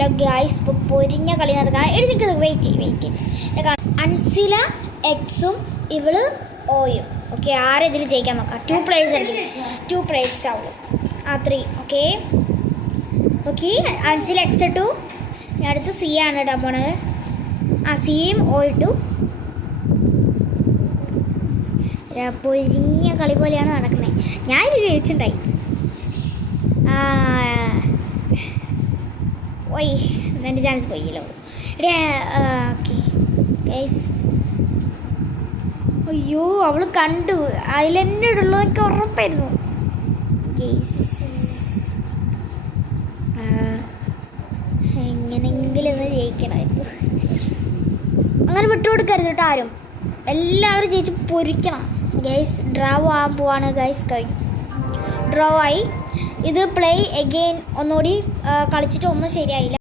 Hello guys, ഇപ്പോൾ പൊരിഞ്ഞ കളി നടക്കാൻ എഴുതിക്കുന്നത് വെയിറ്റ് അൻസില എക്സും ഇവള് ഓയും. ഓക്കെ, ആരെതിൽ ജയിക്കാൻ നോക്കാം. 2 players ആയിരിക്കും. 2 players ആവുള്ളൂ. 3. ഓക്കെ ഓക്കെ അൻസില എക്സ് ഇട്ടു. അടുത്ത് സി ആണ് ഇടാൻ പോണത്. സിയും ഓ ഇട്ടു. പൊരിഞ്ഞ കളി പോലെയാണ് നടക്കുന്നത്. ഞാനിത് ജയിച്ചിട്ടുണ്ടായി. ഓയ്, എൻ്റെ ചാൻസ് പോയില്ലോ. ഓക്കെ ഗൈസ്, അയ്യോ അവൾ കണ്ടു. അതിലെന്നെ ഇടുള്ളൂ, എനിക്ക് ഉറപ്പായിരുന്നു. ഗൈസ്, എങ്ങനെങ്കിലും ഒന്ന് ജയിക്കണമായിരുന്നു. അങ്ങനെ വിട്ടുകൊടുക്കരുത് കേട്ടോ ആരും. എല്ലാവരും ജയിച്ച് പൊരിക്കണം. ഗൈസ്, ഡ്രോ ആവാൻ പോവാണ്. ഗൈസ്, കഴിഞ്ഞു, ഡ്രോ ആയി. ഇത് പ്ലേ എഗെയിൻ ഒന്നുകൂടി കളിച്ചിട്ട് ഒന്നും ശരിയായില്ല.